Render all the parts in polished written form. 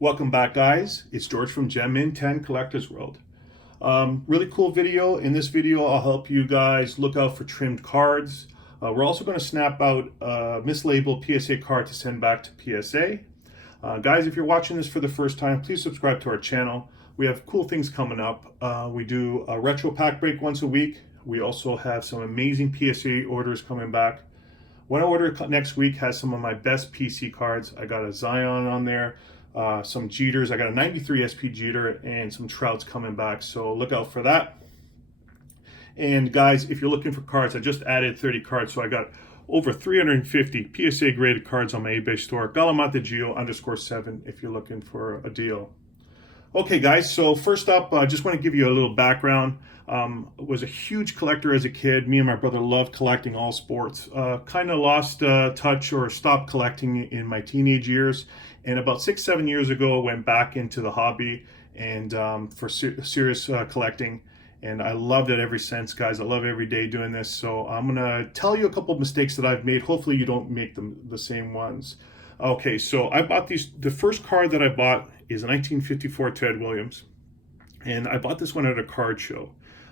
Welcome back, guys. It's George from Gem in 10 Collectors World. Really cool video. In this video, I'll help you guys look out for trimmed cards. We're also going to snap out a mislabeled PSA card to send back to PSA. Guys, if you're watching this for the first time, please subscribe to our channel. We have cool things coming up. We do a retro pack break once a week. We also have some amazing PSA orders coming back. One order next week has some of my best PC cards. I got a Zion on there, some Jeters. I got a 93 SP Jeter and some Trouts coming back, so look out for that. And guys, if you're looking for cards, I just added 30 cards, so I got over 350 PSA graded cards on my eBay store. Galamantagio_7 if you're looking for a deal. Okay, guys, so first up, I just want to give you a little background. Was a huge collector as a kid. Me and my brother loved collecting all sports. Kind of lost touch or stopped collecting in my teenage years. And about 6-7 years ago, I went back into the hobby and for serious collecting. And I loved it ever since, guys. I love every day doing this. So I'm going to tell you a couple of mistakes that I've made. Hopefully you don't make the same ones. Okay, so I bought these. The first card that I bought is a 1954 Ted Williams, and I bought this one at a card show.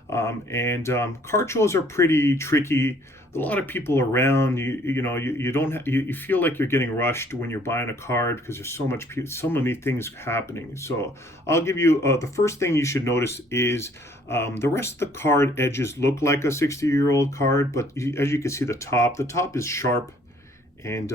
Card shows are pretty tricky. A lot of people around. You feel like you're getting rushed when you're buying a card because there's so many things happening. So I'll give you the first thing you should notice is the rest of the card edges look like a 60-year-old card, but as you can see, the top is sharp. And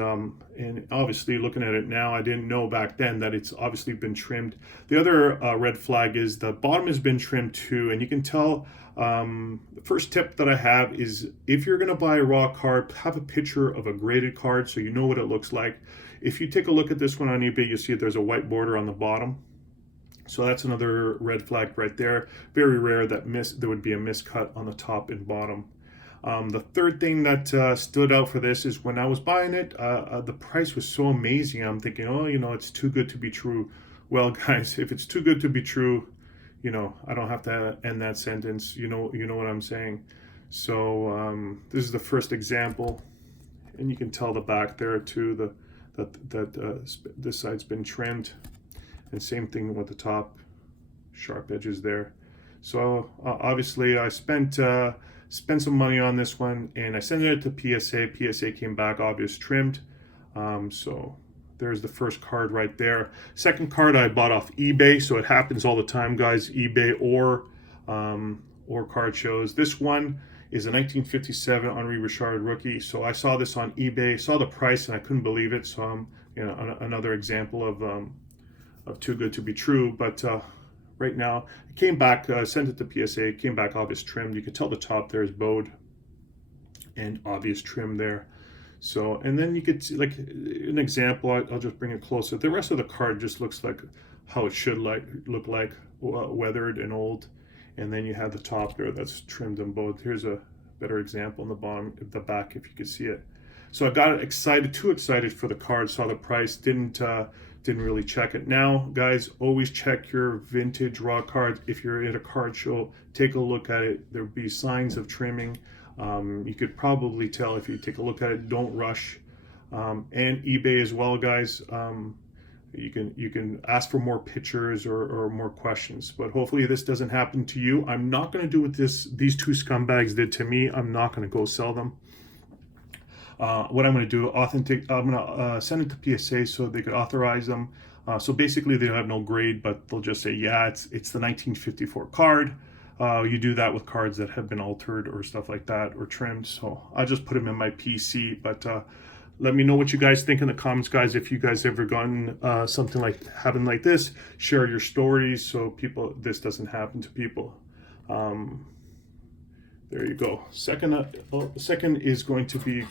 obviously looking at it now, I didn't know back then that it's obviously been trimmed. The other red flag is the bottom has been trimmed too, and you can tell. The first tip that I have is if you're going to buy a raw card, have a picture of a graded card so you know what it looks like. If you take a look at this one on eBay, you'll see there's a white border on the bottom. So that's another red flag right there. Very rare that there would be a miscut on the top and bottom. The third thing that stood out for this is when I was buying it, the price was so amazing. I'm thinking, oh, it's too good to be true. Well, guys, if it's too good to be true, I don't have to end that sentence. You know what I'm saying. So this is the first example, and you can tell the back there too. This side's been trimmed, and same thing with the top, sharp edges there. So obviously, I spent some money on this one, and I sent it to PSA. PSA came back obvious trimmed. So there's the first card right there. Second card I bought off eBay, so it happens all the time, guys. eBay or card shows. This one is a 1957 Henri Richard rookie. So I saw this on eBay, saw the price, and I couldn't believe it. So another example of too good to be true. But right now, it came back, sent it to PSA, it came back obvious trimmed. You can tell the top there is bowed and obvious trim there. So, and then you could see, like an example, I'll just bring it closer. The rest of the card just looks like how it should look like, weathered and old. And then you have the top there that's trimmed and bowed. Here's a better example in the bottom, the back, if you could see it. So I got excited, too excited for the card, saw the price, didn't really check it. Now, guys, always check your vintage raw cards. If you're at a card show, take a look at it. There'll be signs of trimming. You could probably tell if you take a look at it. Don't rush. And eBay as well, guys. You can ask for more pictures or more questions. But hopefully this doesn't happen to you. I'm not going to do what these two scumbags did to me. I'm not going to go sell them. What I'm going to do, I'm going to send it to PSA so they could authorize them. So basically they have no grade, but they'll just say, yeah, it's the 1954 card. You do that with cards that have been altered or stuff like that or trimmed. So I'll just put them in my PC. But let me know what you guys think in the comments, guys. If you guys ever gotten something happened like this, share your stories so this doesn't happen to people. There you go. Second is going to be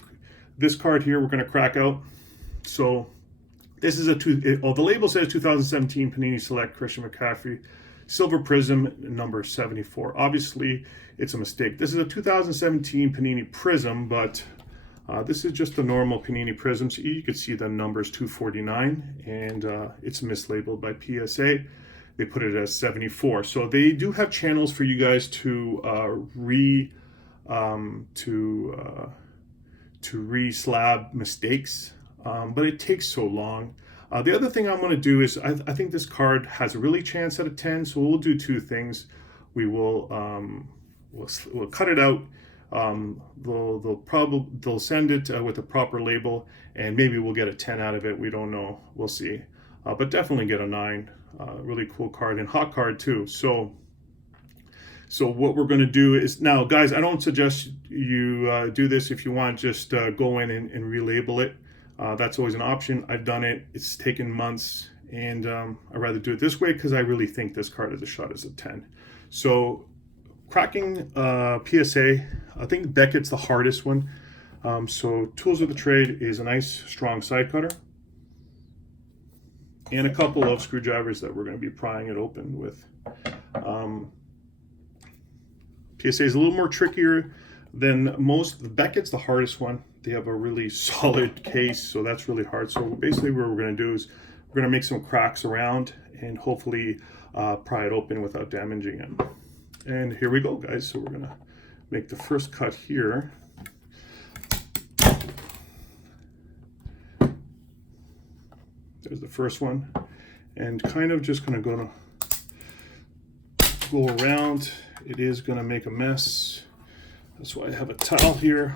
this card here. We're going to crack out. So this is the label says 2017 Panini Select Christian McCaffrey Silver Prism number 74. Obviously, it's a mistake. This is a 2017 Panini Prism, but this is just a normal Panini Prism. So you can see the numbers 249, and it's mislabeled by PSA. They put it as 74. So they do have channels for you guys to re-slab mistakes, but it takes so long. The other thing I'm going to do is I think this card has a really chance at a 10, so we'll do two things. We will we'll cut it out. They'll send it with a proper label, and maybe we'll get a 10 out of it. We don't know. We'll see. But definitely get a 9. Really cool card, and hot card too. So what we're going to do is, now guys, I don't suggest you do this. If you want, just go in and relabel it. That's always an option. I've done it. It's taken months, and I'd rather do it this way because I really think this card has a shot as a 10. So cracking PSA, I think Beckett's the hardest one. So tools of the trade is a nice strong side cutter and a couple of screwdrivers that we're going to be prying it open with. PSA is a little more trickier than most. The Beckett's the hardest one. They have a really solid case, so that's really hard. So basically what we're going to do is we're going to make some cracks around and hopefully pry it open without damaging it. And here we go, guys. So we're going to make the first cut here. There's the first one. And kind of just going to go around. It is going to make a mess. That's why I have a towel here.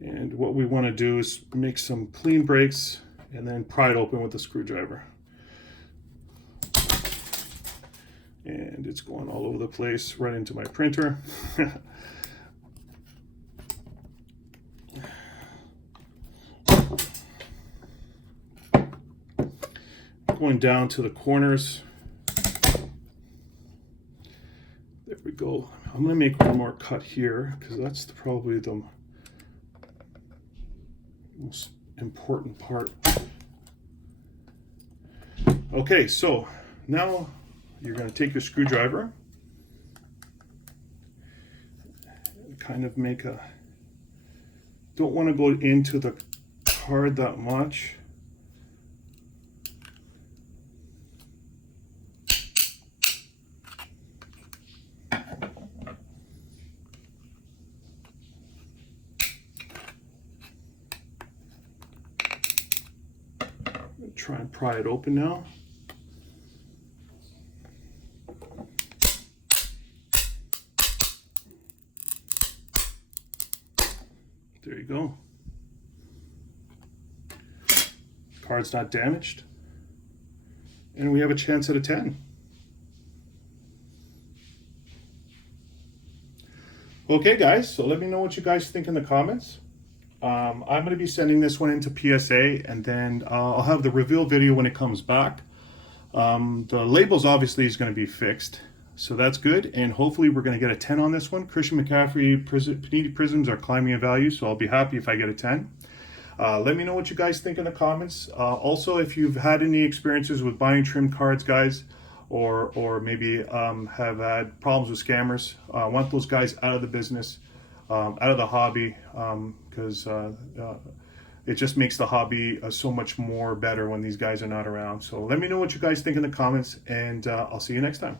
And what we want to do is make some clean breaks and then pry it open with a screwdriver. And it's going all over the place, right into my printer. Going down to the corners. There we go. I'm going to make one more cut here because that's probably the most important part. Okay, so now you're going to take your screwdriver and kind of make a, don't want to go into the card that much. Try and pry it open now. There you go. Card's not damaged. And we have a chance at a 10. Okay, guys, so let me know what you guys think in the comments. I'm going to be sending this one into PSA, and then I'll have the reveal video when it comes back. The labels obviously is going to be fixed, so that's good, and hopefully we're going to get a 10 on this one. Christian McCaffrey Panini Prisms are climbing in value, so I'll be happy if I get a 10. Let me know what you guys think in the comments. Also, if you've had any experiences with buying trim cards, guys, or maybe have had problems with scammers, want those guys out of the business, out of the hobby, because it just makes the hobby so much more better when these guys are not around. So let me know what you guys think in the comments, and I'll see you next time.